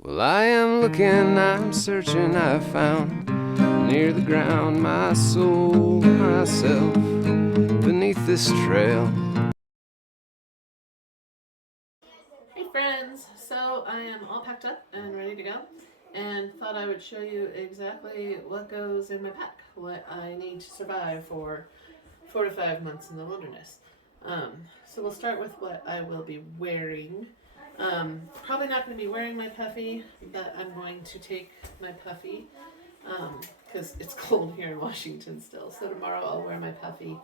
Well, I am looking, I'm searching, I've found near the ground my soul, myself, beneath this trail. Hey friends, so I am all packed up and ready to go and thought I would show you exactly what goes in my pack, what I need to survive for 4 to 5 months in the wilderness. So we'll start with what I will be wearing. Probably not going to be wearing my puffy, but I'm going to take my puffy because it's cold here in Washington still. So tomorrow I'll wear my puffy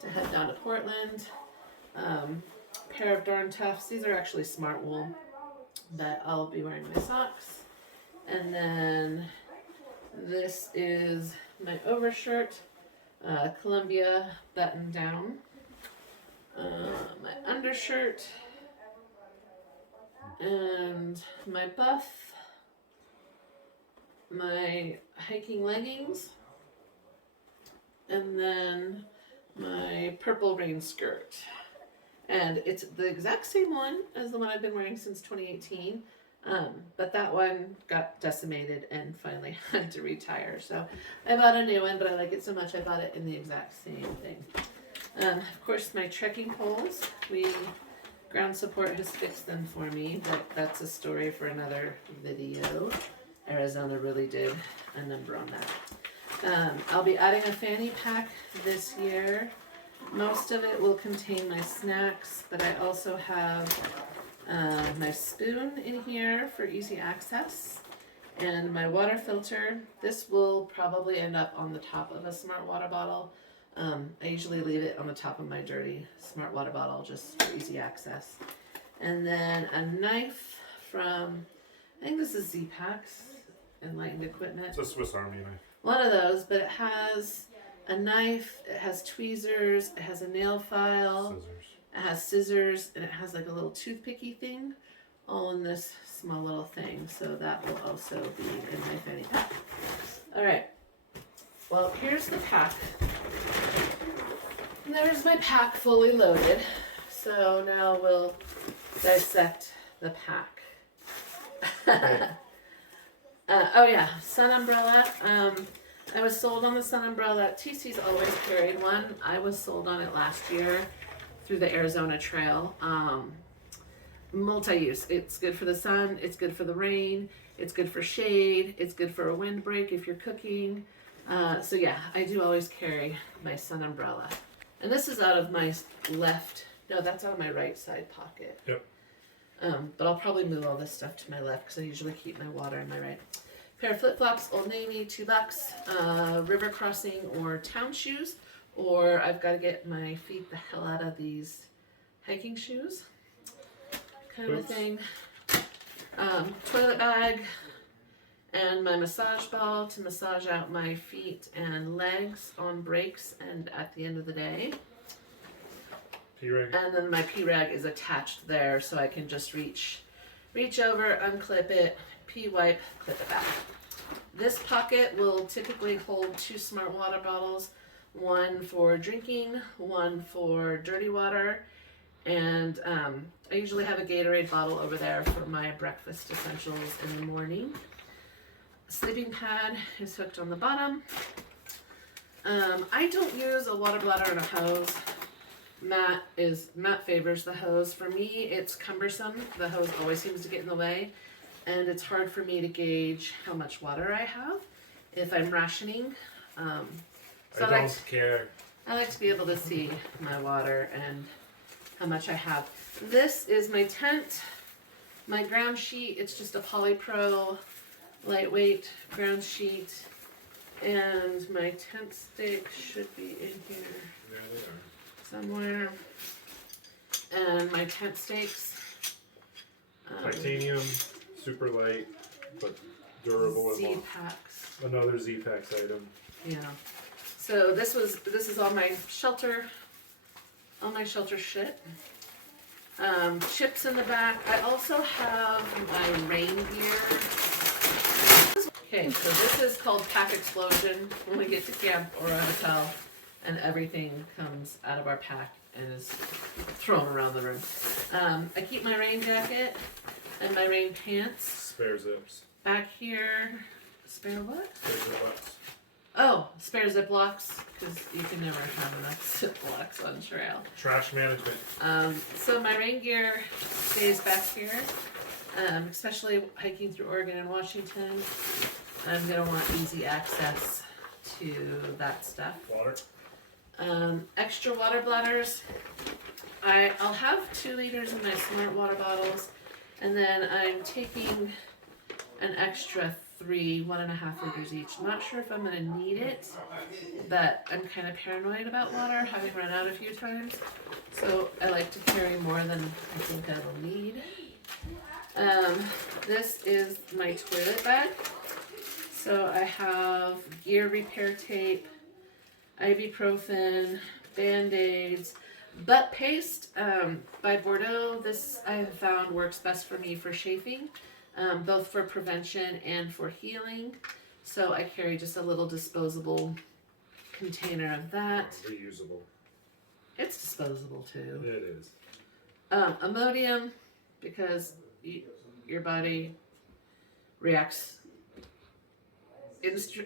to head down to Portland. Pair of Darn Toughs. These are actually smart wool, but I'll be wearing my socks. And then this is my overshirt, Columbia button down. My undershirt and my buff, my hiking leggings, and then my purple rain skirt. And it's the exact same one as the one I've been wearing since 2018. But that one got decimated and finally had to retire. So I bought a new one, but I like it so much I bought it in the exact same thing. Of course, my trekking poles. Ground Support has fixed them for me, but that's a story for another video. Arizona really did a number on that. I'll be adding a fanny pack this year. Most of it will contain my snacks, but I also have my spoon in here for easy access and my water filter. This will probably end up on the top of a smart water bottle. I usually leave it on the top of my dirty smart water bottle just for easy access. And then a knife from, I think this is Z-Packs, Enlightened Equipment. It's a Swiss Army knife. One of those, but it has a knife, it has tweezers, it has a nail file, Scissors. it has scissors, and it has like a little toothpicky thing all in this small little thing. So that will also be in my fanny pack. All right. Well, here's the pack. And there's my pack fully loaded. So now we'll dissect the pack. Oh yeah, sun umbrella. I was sold on the sun umbrella. TC's always carried one. I was sold on it last year through the Arizona Trail. Multi-use. It's good for the sun. It's good for the rain. It's good for shade. It's good for a windbreak if you're cooking. So yeah, I do always carry my sun umbrella. And this is out of my left. No, that's out of my right side pocket. Yep. But I'll probably move all this stuff to my left because I usually keep my water in my right. Pair of flip-flops, Old Navy, $2. River crossing or town shoes. Or I've got to get my feet the hell out of these hiking shoes. Kind of a thing. Toilet bag. And my massage ball to massage out my feet and legs on breaks and at the end of the day. P-rag. And then my P-rag is attached there so I can just reach over, unclip it, P-wipe, clip it back. This pocket will typically hold 2 smart water bottles, one for drinking, one for dirty water, and I usually have a Gatorade bottle over there for my breakfast essentials in the morning. Sleeping pad is hooked on the bottom. I don't use a water bladder and a hose. Matt favors the hose. For me, it's cumbersome. The hose always seems to get in the way, and it's hard for me to gauge how much water I have if I'm rationing. I don't care. I like to be able to see my water and how much I have. This is my tent, my ground sheet. It's just a Polypro lightweight ground sheet, and my tent stakes should be in here. Yeah, they are. Somewhere. And my tent stakes. Titanium, super light, but durable. Z-Packs. Another Z-Packs item. Yeah. So this is all my shelter shit. Chips in the back. I also have my rain gear. Okay, so this is called Pack Explosion when we get to camp or a hotel and everything comes out of our pack and is thrown around the room. I keep my rain jacket. And my rain pants. Spare zips. Back here, spare what? Spare ziplocks. Oh, spare Ziplocs, because you can never have enough Ziplocs on trail. Trash management. So my rain gear stays back here, especially hiking through Oregon and Washington. I'm going to want easy access to that stuff. Water. Extra water bladders. I'll have 2 liters in my smart water bottles, and then I'm taking an extra 3, 1.5 liters each. I'm not sure if I'm gonna need it, but I'm kind of paranoid about water, having run out a few times. So I like to carry more than I think I will need. This is my toilet bag. So I have gear repair tape, ibuprofen, Band-Aids, butt paste by Bordeaux. This I have found works best for me for chafing, both for prevention and for healing. So I carry just a little disposable container of that. Reusable. It's disposable too. It is. Imodium, because your body reacts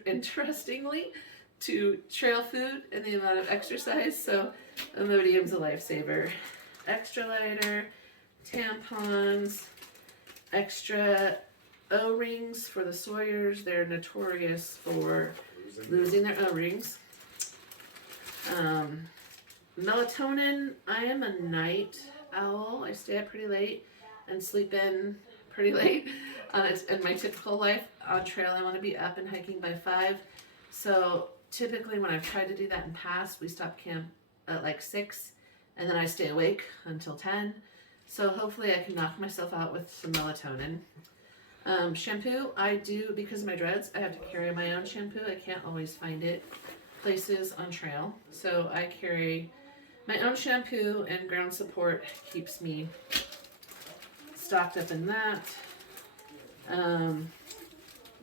interestingly to trail food and the amount of exercise, so Imodium's a lifesaver. Extra lighter, tampons, extra O-rings for the Sawyers. They're notorious for losing their O-rings. Melatonin. I am a night owl. I stay up pretty late and sleep in pretty late. In my typical life on trail, I want to be up and hiking by 5. So typically when I've tried to do that in past, we stop camp at like 6 and then I stay awake until 10. So hopefully I can knock myself out with some melatonin. Shampoo, I do, because of my dreads, I have to carry my own shampoo. I can't always find it places on trail. So I carry my own shampoo, and ground support keeps me stocked up in that.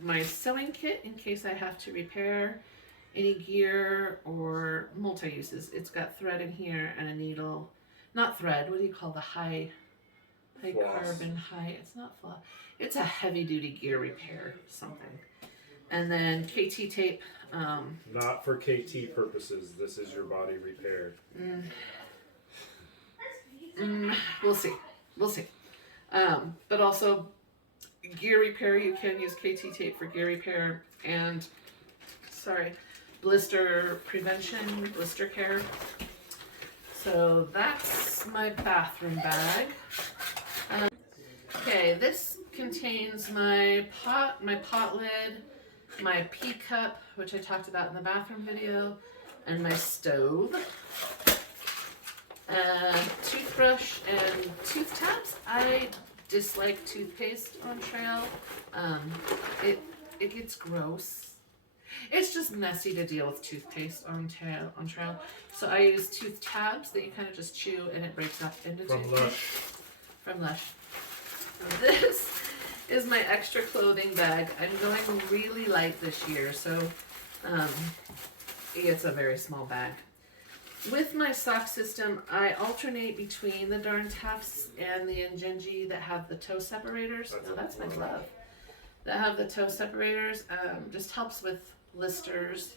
My sewing kit in case I have to repair any gear or multi-uses. It's got thread in here and a needle. Not thread, what do you call the high carbon, it's not floss. It's a heavy duty gear repair something. And then KT tape. Not for KT purposes. This is your body repaired. We'll see. But also gear repair, you can use KT tape for gear repair and blister prevention, blister care. So that's my bathroom bag. Okay, this contains my pot lid, my pea cup, which I talked about in the bathroom video, and my stove. Toothbrush and tooth tabs. I dislike toothpaste on trail. It gets gross. It's just messy to deal with toothpaste on trail. So I use tooth tabs that you kind of just chew and it breaks up into toothpaste. From Lush. This is my extra clothing bag. I'm going really light this year, so it's a very small bag. With my sock system, I alternate between the Darn Tafts and the Ingenji that have the toe separators. That's my glove. That have the toe separators. Just helps with blisters.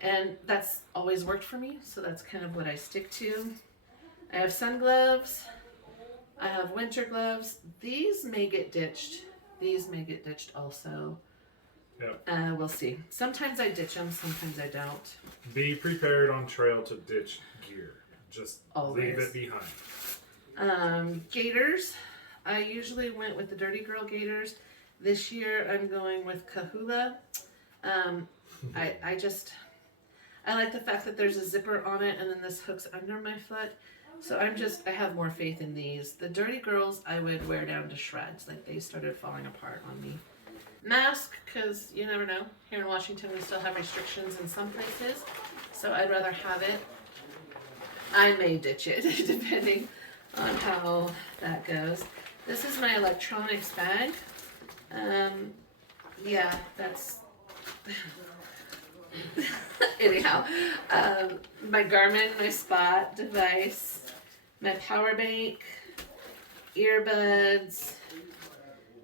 And that's always worked for me, so that's kind of what I stick to. I have sun gloves. I have winter gloves. These may get ditched. These may get ditched also. Yep. We'll see. Sometimes I ditch them, sometimes I don't. Be prepared on trail to ditch gear. Just Always. leave it behind. Gaiters. I usually went with the Dirty Girl gaiters. This year I'm going with Kahula. I like the fact that there's a zipper on it and then this hooks under my foot. So I have more faith in these. The Dirty Girls I would wear down to shreds. Like they started falling apart on me. Mask, because you never know. Here in Washington we still have restrictions in some places. So I'd rather have it. I may ditch it depending on how that goes. This is my electronics bag. Yeah, that's... Anyhow, my Garmin, my Spot device, my power bank, earbuds,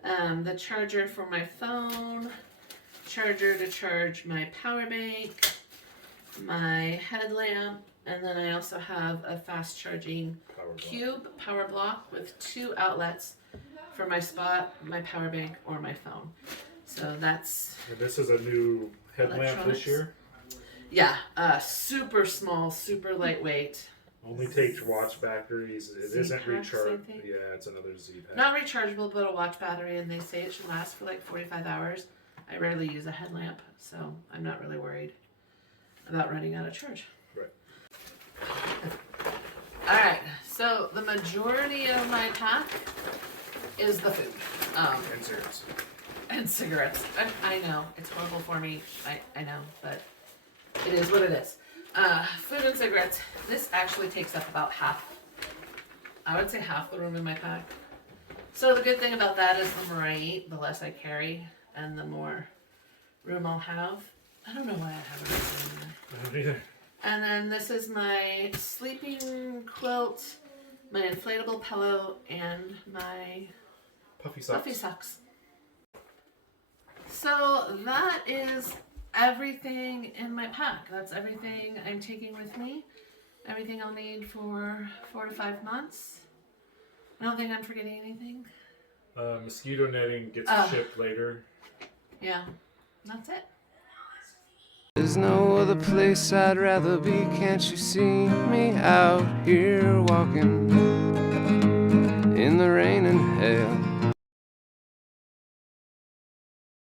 The charger for my phone, charger to charge my power bank, my headlamp, and then I also have a fast charging Power block. cube power block with 2 outlets for my spot, my power bank, or my phone. So that's, And this is a new headlamp Electronics. this year. yeah, super small, super lightweight. Only takes watch batteries. It isn't Z-Packs, I rechargeable. think. Yeah, it's another Z pack. Not rechargeable, but a watch battery, and they say it should last for like 45 hours. I rarely use a headlamp, so I'm not really worried about running out of charge. Right. Alright, so the majority of my pack is the food. And cigarettes. And cigarettes. I know, it's horrible for me. I know, but it is what it is. Food and cigarettes. This actually takes up about half. I would say half the room in my pack. So the good thing about that is the more I eat, the less I carry, and the more room I'll have. I don't know why I have it in there. I don't either. And then this is my sleeping quilt, my inflatable pillow, and my Puffy socks. fluffy socks. So that is everything in my pack. That's everything I'm taking with me. Everything I'll need for 4 to 5 months. I don't think I'm forgetting anything. Mosquito netting gets shipped later. Yeah, that's it. There's no other place I'd rather be. Can't you see me out here walking in the rain and hail?